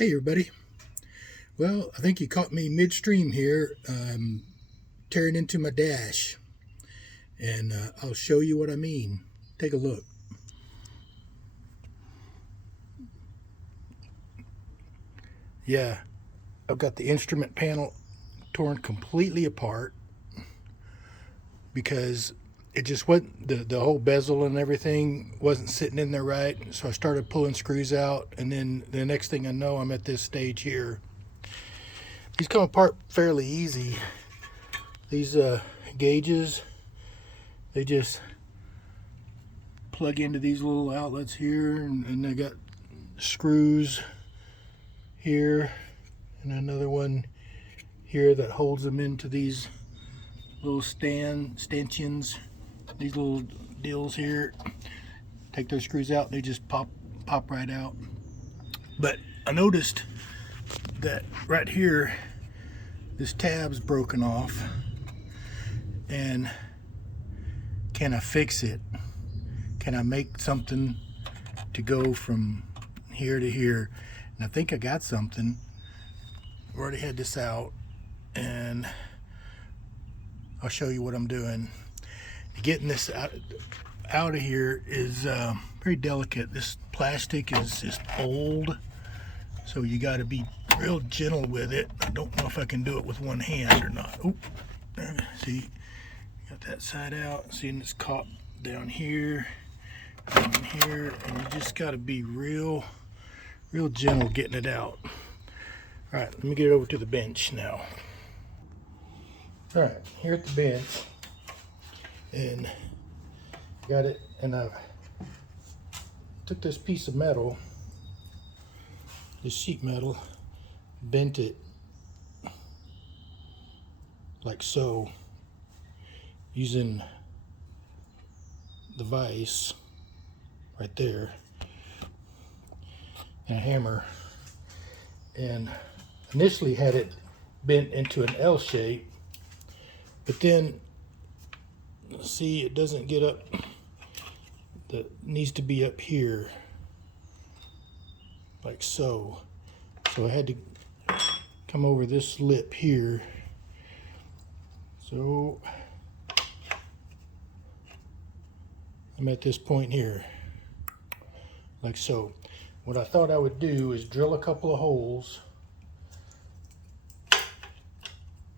Hey everybody. Well, I think you caught me midstream here, tearing into my dash, and I'll show you what I mean. Take a look. Yeah, I've got the instrument panel torn completely apart because it just wasn't, the whole bezel and everything wasn't sitting in there right. So I started pulling screws out, and then the next thing I know, I'm at this stage here. These come apart fairly easy. These gauges, they just plug into these little outlets here, and they got screws here and another one here that holds them into these little stanchions, these little deals here. Take those screws out, they just pop right out. But I noticed that right here this tab's broken off, and can I fix it? Can I make something to go from here to here? And I think I got something. I've already had this out, and I'll show you what I'm doing. Getting this out of here is very delicate. This plastic is just old, so you got to be real gentle with it. I don't know if I can do it with one hand or not. Oh, see, got that side out. See, and it's caught down here, and you just got to be real gentle getting it out. All right, let me get it over to the bench now. All right, here at the bench, and got it, and I took this piece of metal, this sheet metal, bent it like so, using the vise right there and a hammer, and initially had it bent into an L shape, but then see, it doesn't get up. That needs to be up here like so. So I had to come over this lip here. So I'm at this point here like so. What I thought I would do is drill a couple of holes,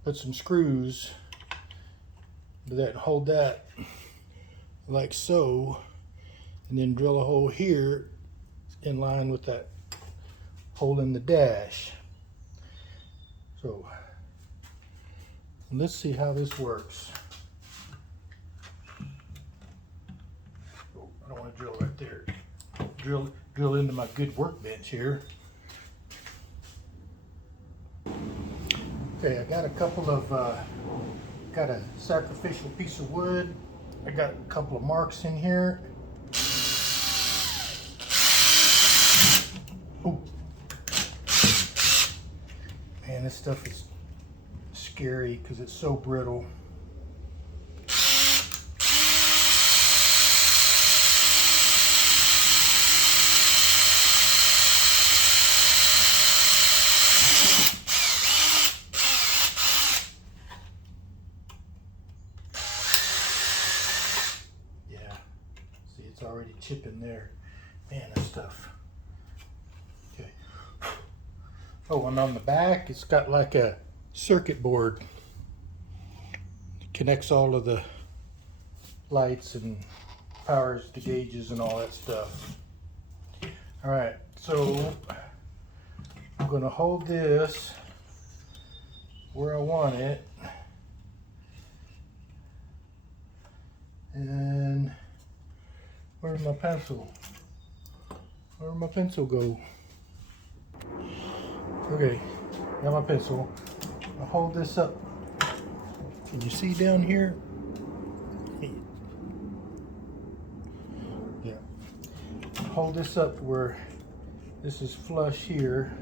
put some screws that hold that like so, and then drill a hole here in line with that hole in the dash. So let's see how this works. Oh, I don't want to drill right there. Drill into my good workbench here. Okay, I got a couple of got a sacrificial piece of wood. I got a couple of marks in here. Oh, man, this stuff is scary because it's so brittle. It's already chipping there. Man, that stuff. Okay. Oh, and on the back, it's got like a circuit board. It connects all of the lights and powers the gauges and all that stuff. All right, so I'm going to hold this where I want it. And where's my pencil? Where'd my pencil go? Okay, got my pencil. I'll hold this up. Can you see down here? Yeah. Hold this up where this is flush here.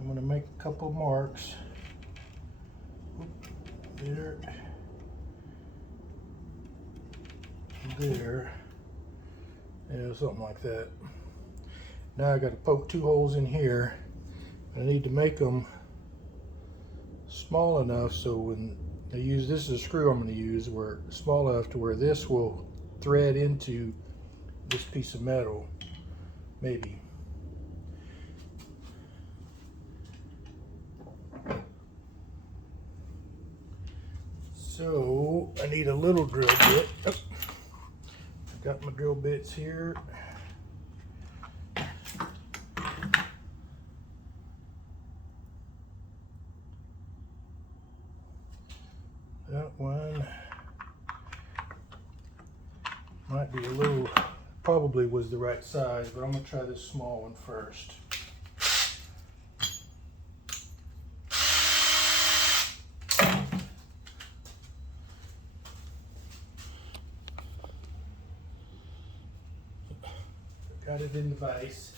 I'm going to make a couple marks. There. There. Yeah, something like that. Now I got to poke 2 holes in here. I need to make them small enough so when I use this is a screw I'm going to use, where small enough to where this will thread into this piece of metal, maybe. So I need a little drill bit. Oh, I've got my drill bits here. That one might be a little, probably was the right size, but I'm going to try this small one first. Got it in the vise.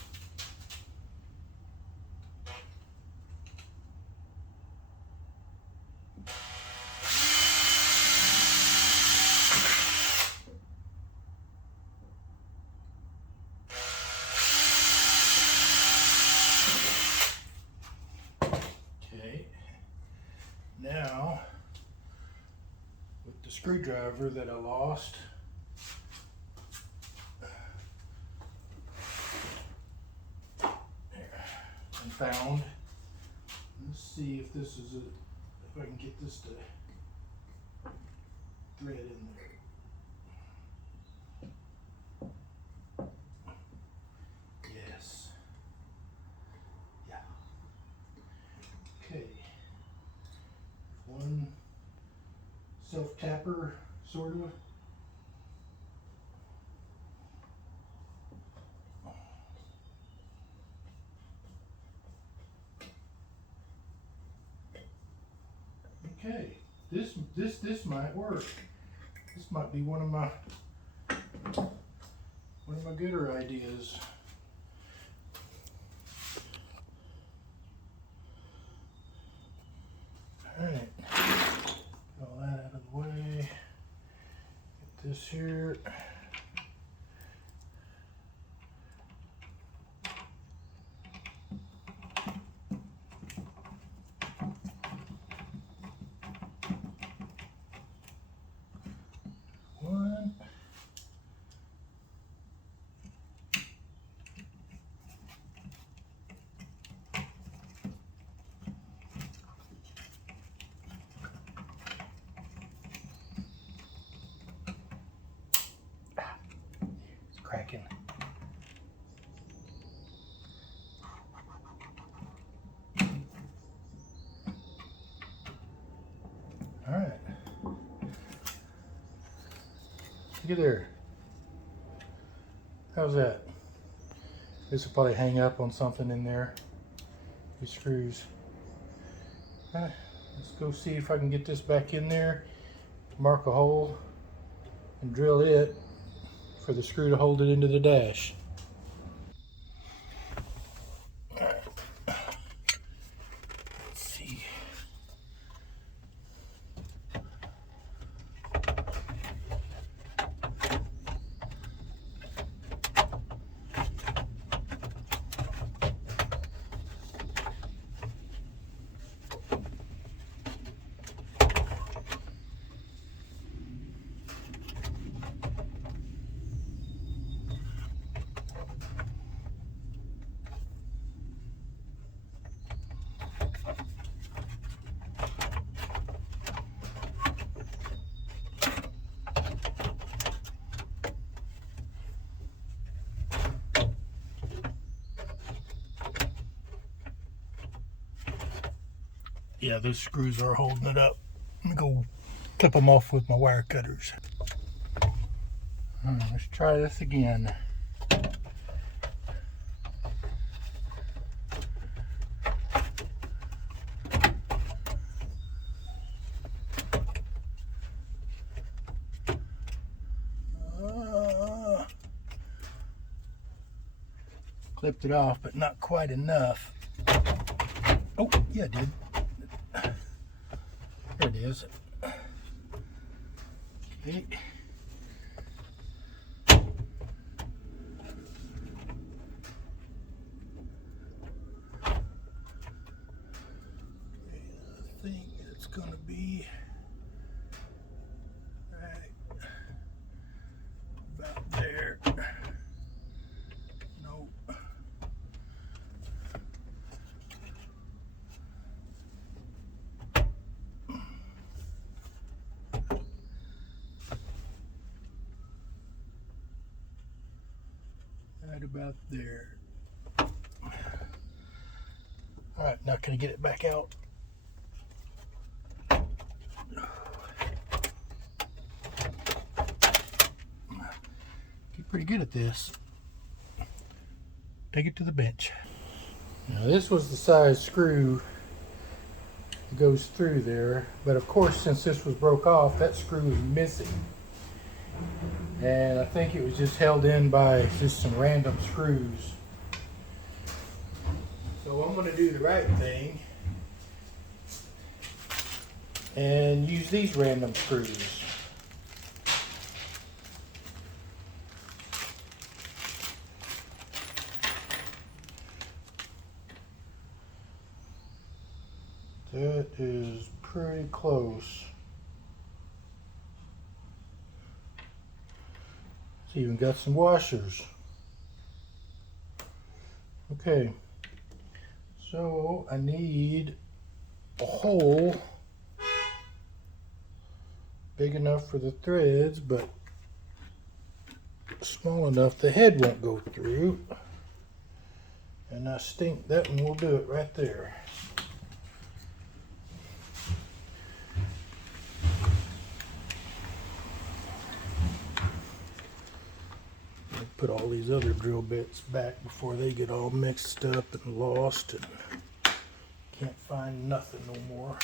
Okay. Now, with the screwdriver that I lost, and found, let's see if this is if I can get this to thread in there. Yes. Yeah. Okay. One self-tapper, sort of. Okay, this might work. This might be one of my gooder ideas. All right, get all that out of the way. Get this here. One. It's cracking. All right. Look at there. How's that? This will probably hang up on something in there. These screws. All right, let's go see if I can get this back in there, mark a hole, and drill it for the screw to hold it into the dash. All right. Let's see. Yeah, those screws are holding it up. Let me go clip them off with my wire cutters. Let's try this again. Clipped it off, but not quite enough. Oh, yeah, I did. There it is. Okay. gonna be right about there. Nope. Right about there. All right, now can I get it back out? Get pretty good at this. Take it to the bench. Now this was the size screw that goes through there, but of course since this was broke off, that screw was missing. And I think it was just held in by just some random screws. So I'm going to do the right thing and use these random screws. That is pretty close. It's even got some washers. Okay, so I need a hole big enough for the threads, but small enough the head won't go through. And I think that one will do it right there. Put all these other drill bits back before they get all mixed up and lost and can't find nothing no more.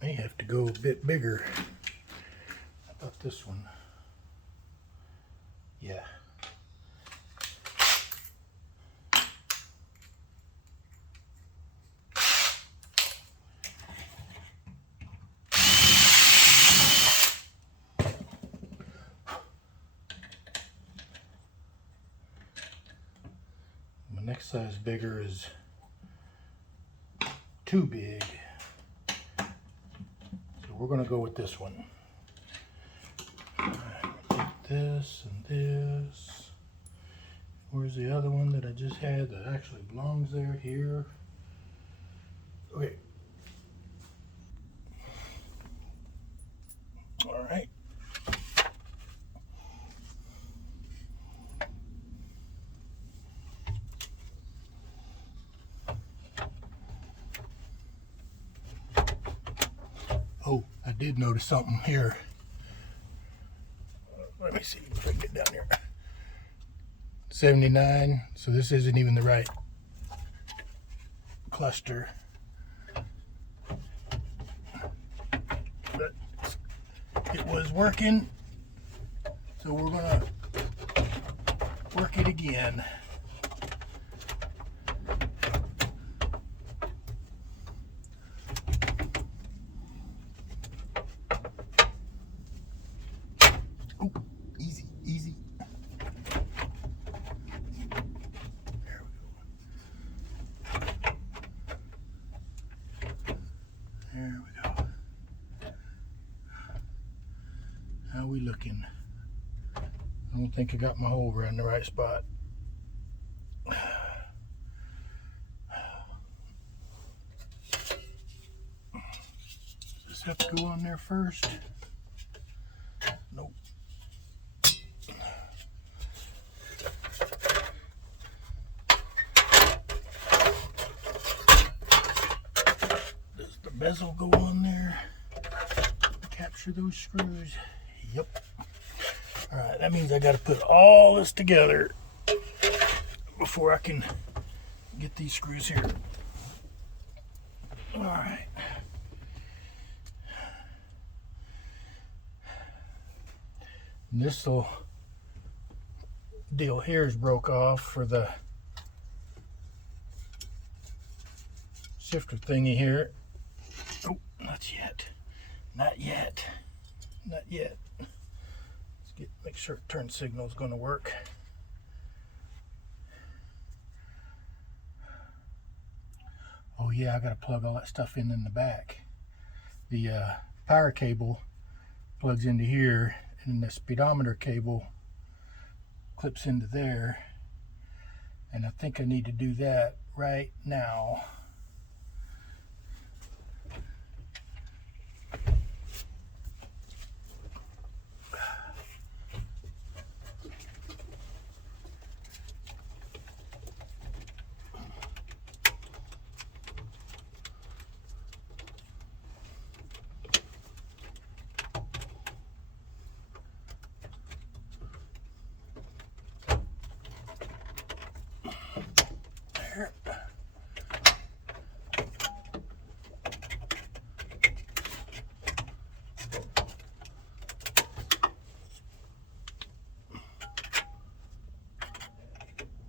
May have to go a bit bigger. How about this one? Yeah. My next size bigger is too big. We're going to go with this one. Take this and this. Where's the other one that I just had that actually belongs there? Here. Okay. All right. Oh, I did notice something here. Let me see if I can get down here. 79, so this isn't even the right cluster. But it was working, so we're gonna work it again. There we go. How we looking? I don't think I got my hole around the right spot. Does this have to go on there first? Nope. Does the bezel go on there? Capture those screws? Yep. All right, that means I got to put all this together before I can get these screws here. All right. And this little deal here is broke off for the shifter thingy here. Oh, not yet. Not yet. Not yet. Let's make sure turn signal is going to work. Oh yeah, I got to plug all that stuff in the back. The power cable plugs into here, and the speedometer cable clips into there. And I think I need to do that right now. There.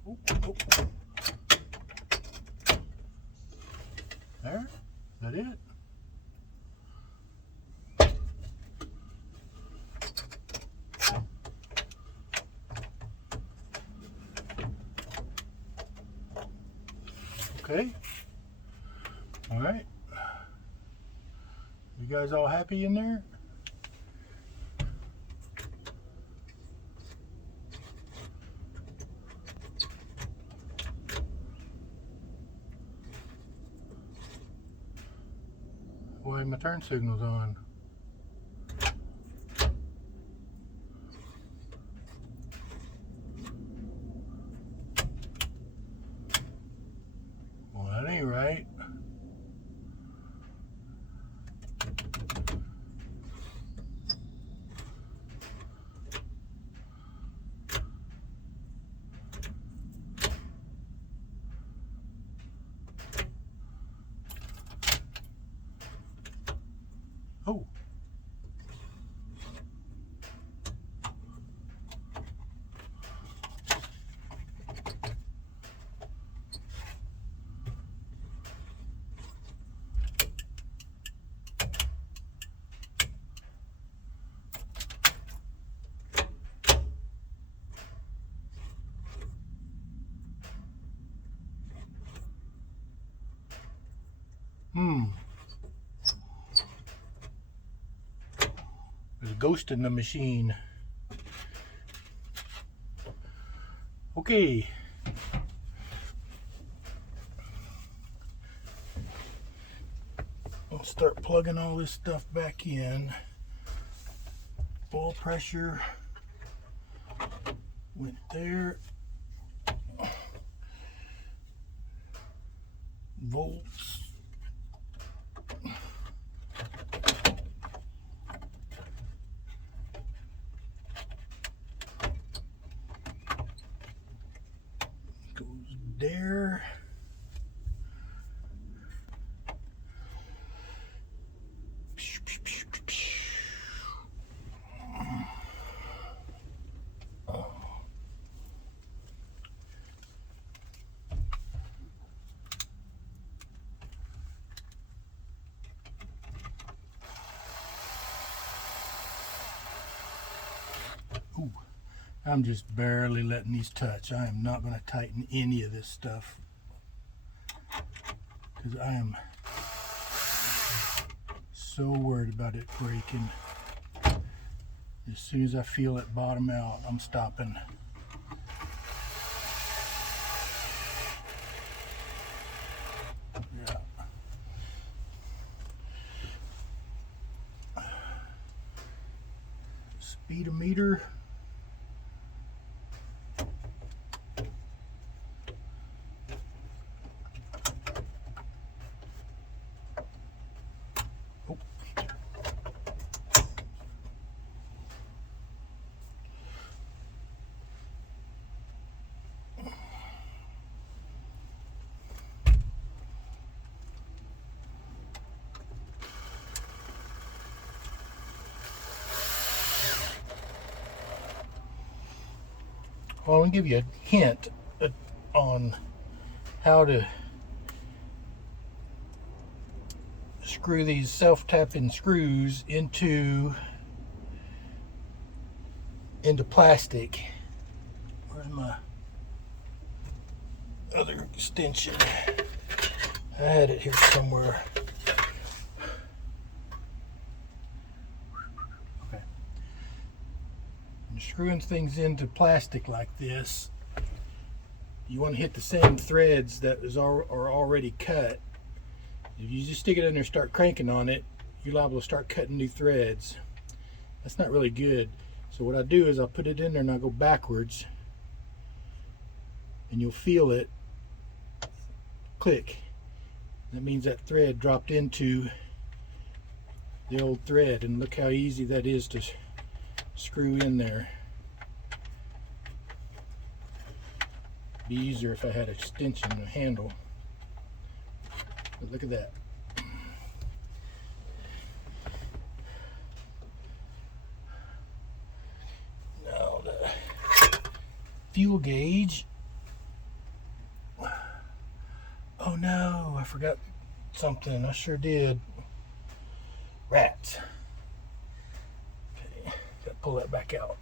Oh, oh. There? Is that it? Okay. All right. You guys all happy in there? Why my turn signal's on? Well, that ain't right. Oh. There's a ghost in the machine. Okay. I'll start plugging all this stuff back in. Oil pressure went there. Volts. Goes there. Ooh, I'm just barely letting these touch. I am not going to tighten any of this stuff because I am so worried about it breaking. As soon as I feel it bottom out, I'm stopping. Yeah. Speedometer. Well, I'll give you a hint on how to screw these self-tapping screws into plastic. Where's my other extension? I had it here somewhere. Okay. When you're screwing things into plastic like this, you want to hit the same threads that are already cut. If you just stick it in there and start cranking on it, you're liable to start cutting new threads. That's not really good. So what I do is I'll put it in there and I'll go backwards, and you'll feel it click. That means that thread dropped into the old thread, and look how easy that is to screw in there. Be easier if I had an extension and a handle. But look at that. Now the fuel gauge. Oh no, I forgot something. I sure did. Rats. Okay, gotta pull that back out.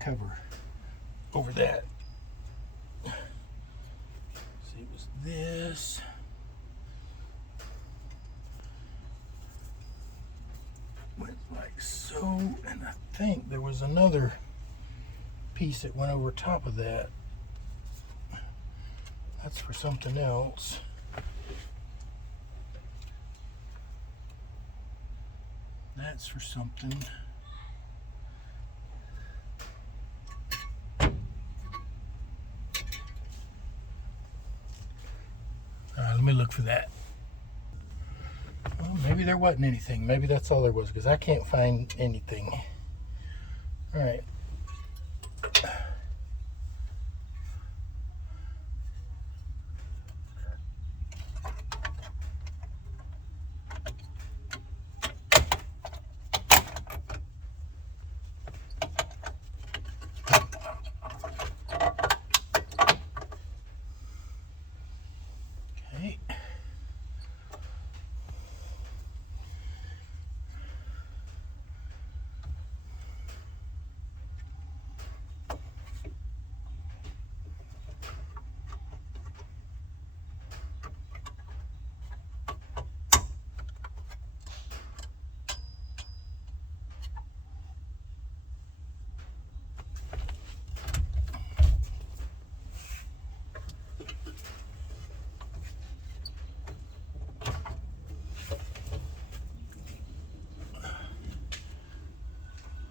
Cover over that. See, it was this. Went like so, and I think there was another piece that went over top of that. That's for something else. That's for something. Let me look for that. Well, maybe there wasn't anything. Maybe that's all there was, because I can't find anything. All right.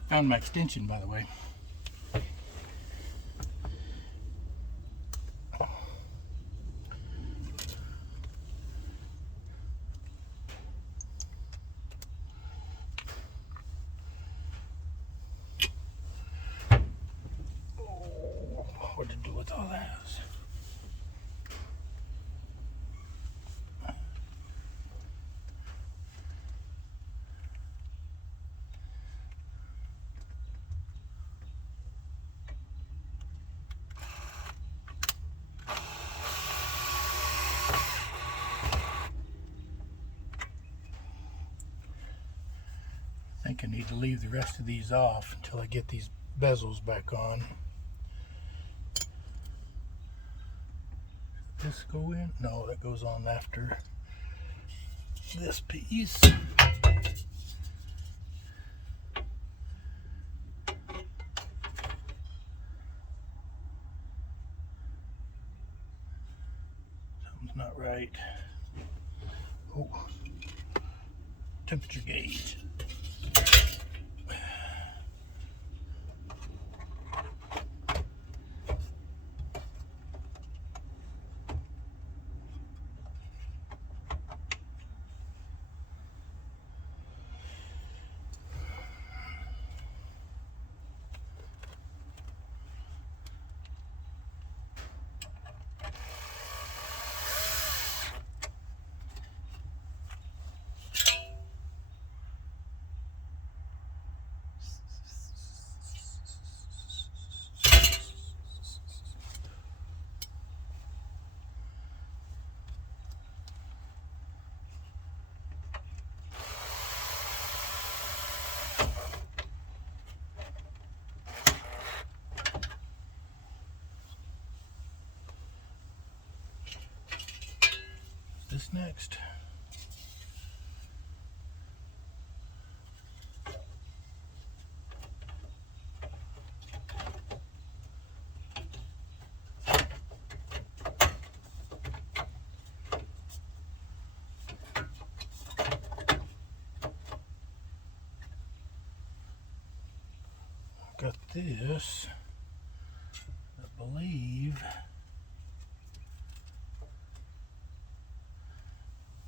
Found my extension, by the way. What to do with all that? I think I need to leave the rest of these off until I get these bezels back on. Does this go in? No, that goes on after this piece. Something's not right. Oh, temperature gauge. next? Got this, I believe,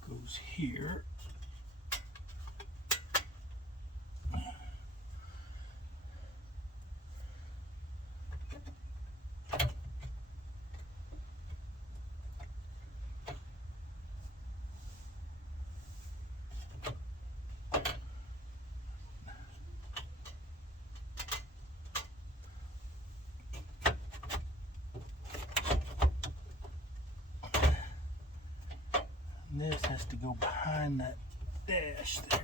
goes here. And this has to go behind that dash there.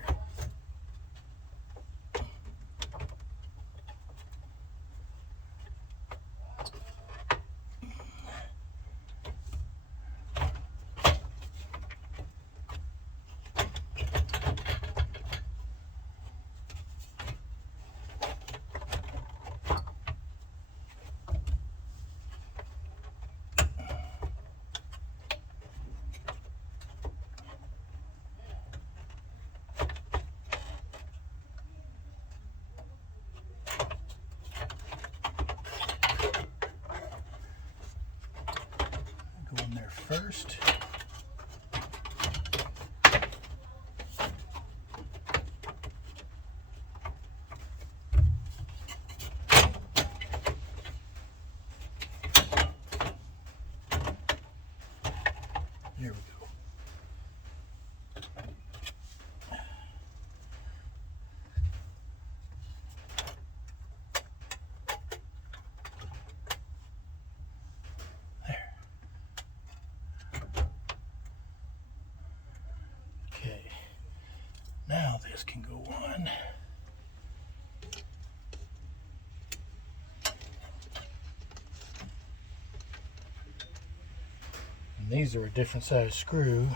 Go in there first. There we go. There. Okay. Now this can go on. And these are a different size screw.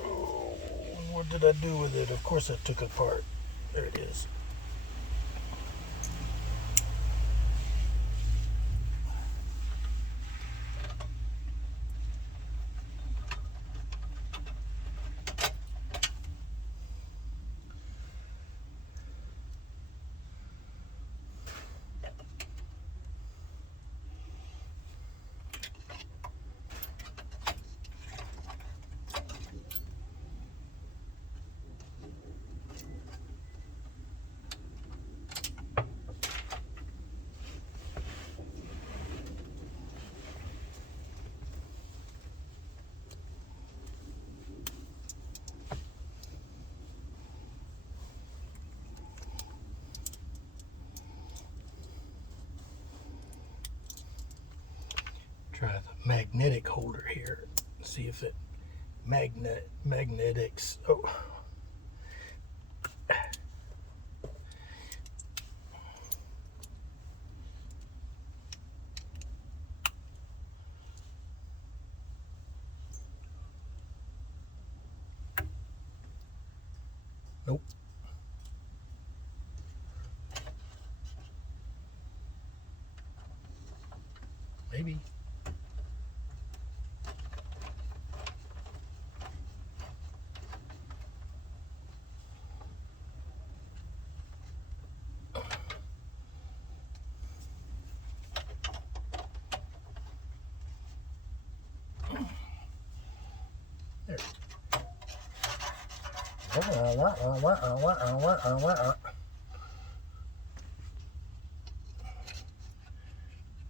Oh, what did I do with it? Of course I took it apart. There it is. Try the magnetic holder here. See if it magnetics. Oh. Nope. Maybe. There.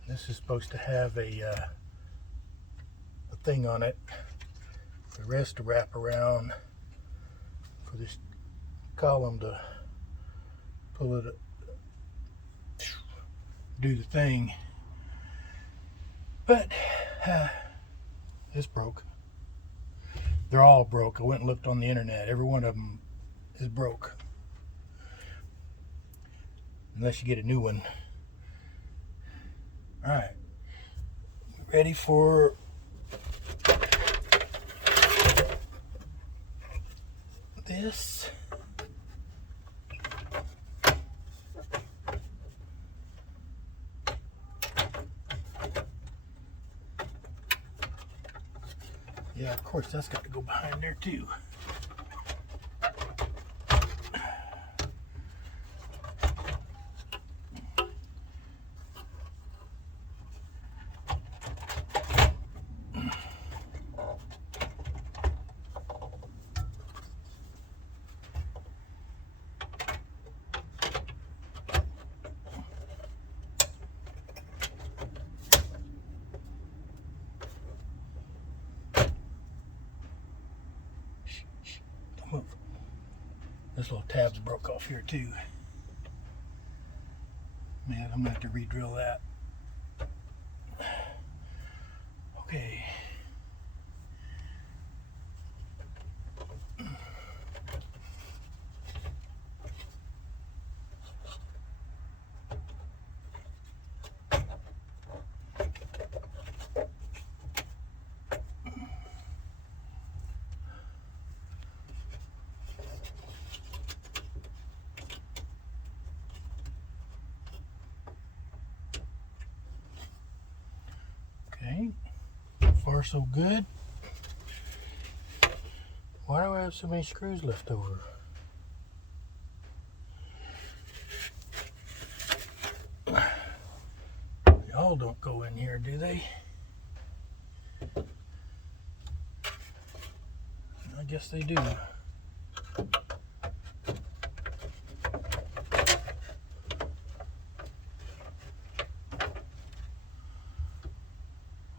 This is supposed to have a thing on it, the rest to wrap around for this column to pull it, do the thing. But it's broke. They're all broke. I went and looked on the internet. Every one of them is broke. Unless you get a new one. Alright. ready for this. Yeah, of course, that's got to go behind there too. Don't move. This little tab's broke off here too. Man, I'm gonna have to re-drill that. Okay. Okay, so far so good. Why do I have so many screws left over? They all don't go in here, do they? I guess they do.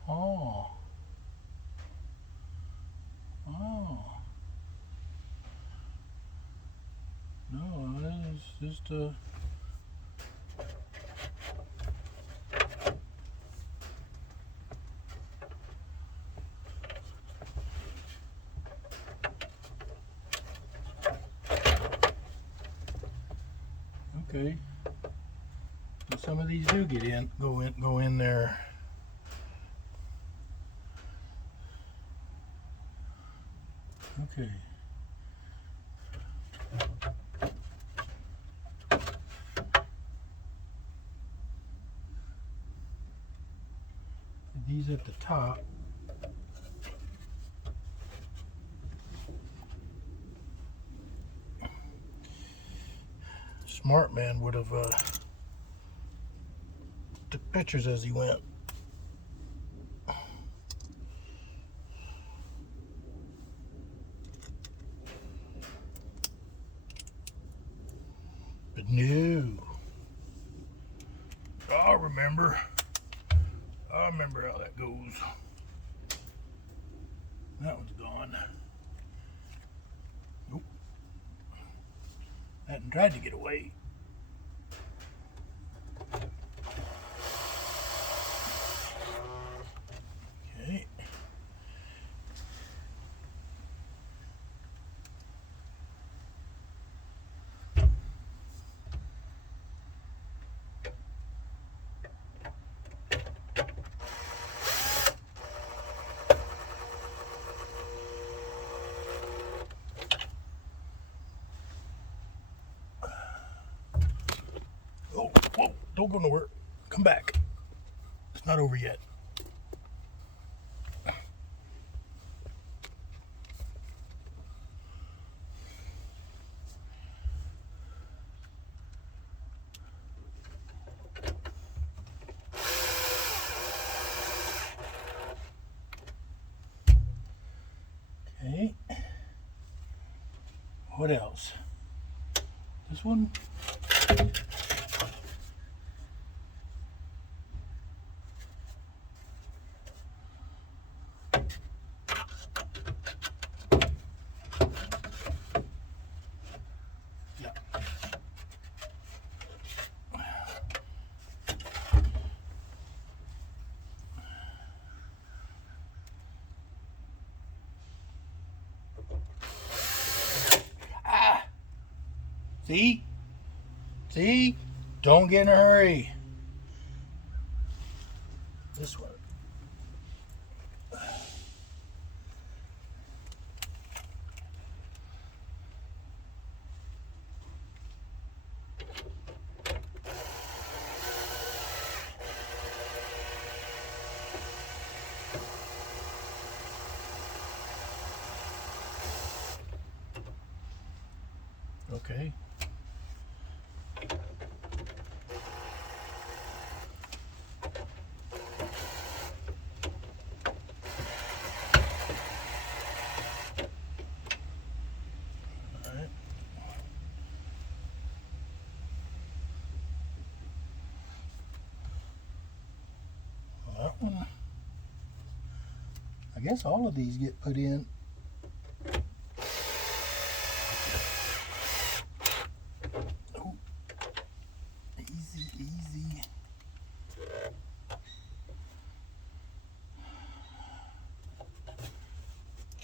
Oh. Oh. No, it's just a... Okay. Well, some of these do go in there. Okay. These at the top. Smart man would have took pictures as he went. But no. I remember how that goes. That one's gone. Nope. Hadn't tried to get away. Okay. Oh, whoa, don't go nowhere. Come back. It's not over yet. Okay. What else? This one? Yeah. Ah! See? See? Don't get in a hurry. This one. guess all of these get put in. Oh, easy, easy.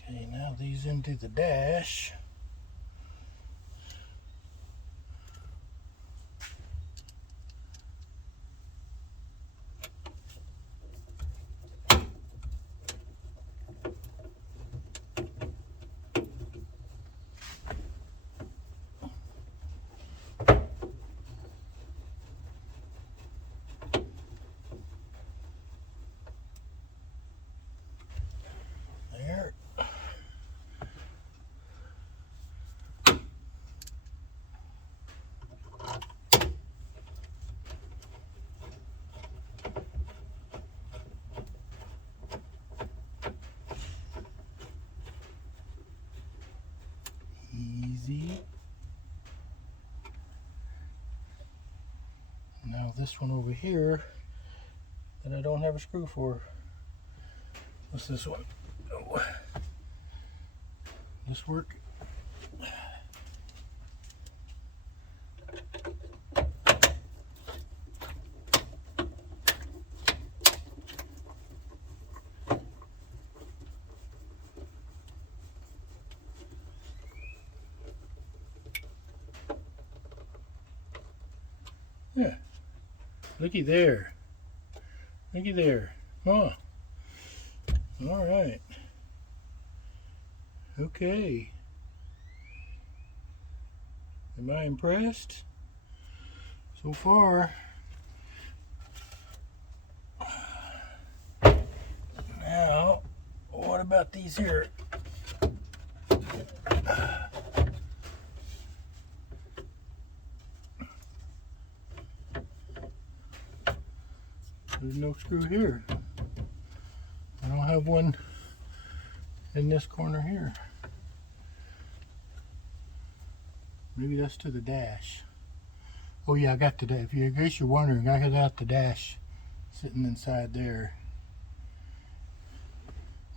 Okay, now these into the dash. There. Easy. Now this one over here that I don't have a screw for. What's this one? Oh. This work? Yeah. Looky there. Looky there. Oh. All right. Okay. Am I impressed? So far. Now, what about these here? There's no screw here. I don't have one in this corner here. Maybe that's to the dash. Oh yeah, I got the dash. In case you're wondering, I got the dash sitting inside there.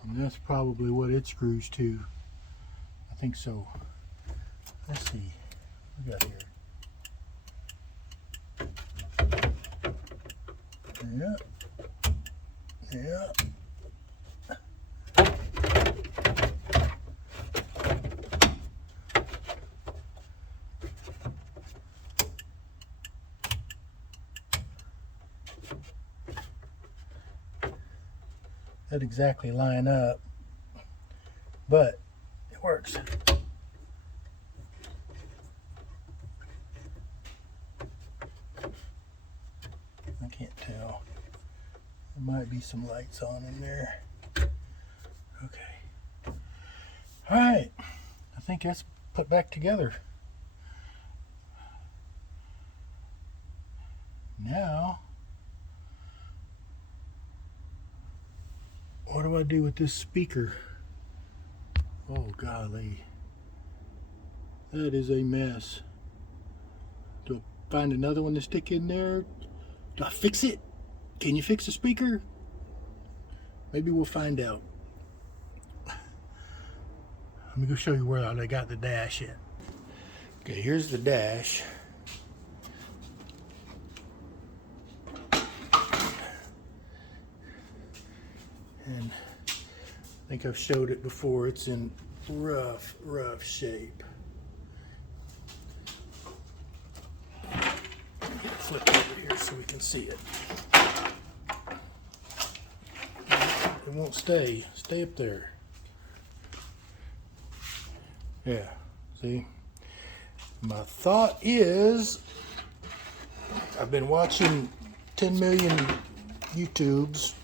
And that's probably what it screws to. I think so. Let's see. What we got here? Yeah. Yeah. Doesn't exactly line up, but it works. I can't tell. There might be some lights on in there. Okay. All right. I think that's put back together. Now, what do I do with this speaker? Oh, golly. That is a mess. Do I find another one to stick in there? Do I fix it? Can you fix a speaker? Maybe we'll find out. Let me go show you where I got the dash at. Okay, here's the dash. And I think I've showed it before. It's in rough shape. Flip over here so we can see it. It won't stay. Stay up there. Yeah, see? My thought is, I've been watching 10 million YouTubes,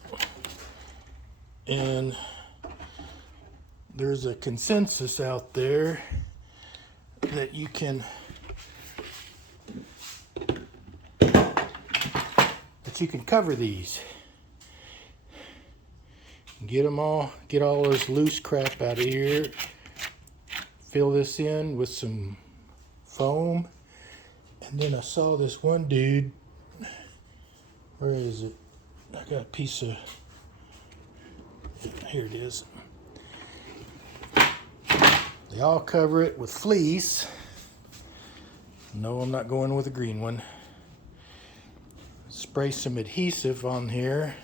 and there's a consensus out there that you can cover these. Get all this loose crap out of here. Fill this in with some foam. And then I saw this one dude. Where is it? I got a piece of, Here it is. They all cover it with fleece. No, I'm not going with a green one. Spray some adhesive on here.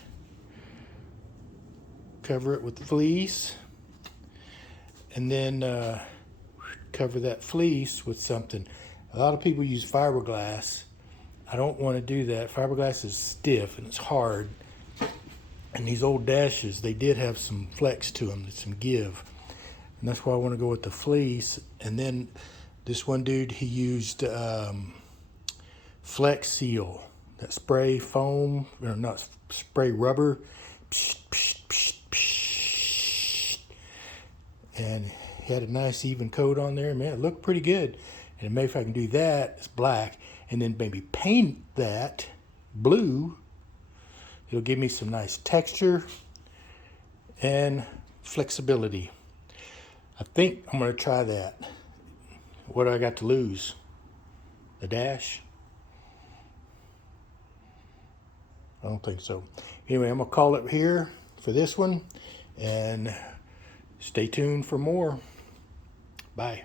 Cover it with fleece. And then cover that fleece with something. A lot of people use fiberglass. I don't want to do that. Fiberglass is stiff and it's hard. And these old dashes, they did have some flex to them, some give. And that's why I want to go with the fleece. And then this one dude, he used Flex Seal, that spray foam, or not spray rubber. Psh, psh, psh, psh. And he had a nice even coat on there. Man, it looked pretty good. And maybe if I can do that, it's black, and then maybe paint that blue, it'll give me some nice texture and flexibility. I think I'm going to try that. What do I got to lose? The dash? I don't think so. Anyway, I'm going to call it here for this one, and stay tuned for more. Bye.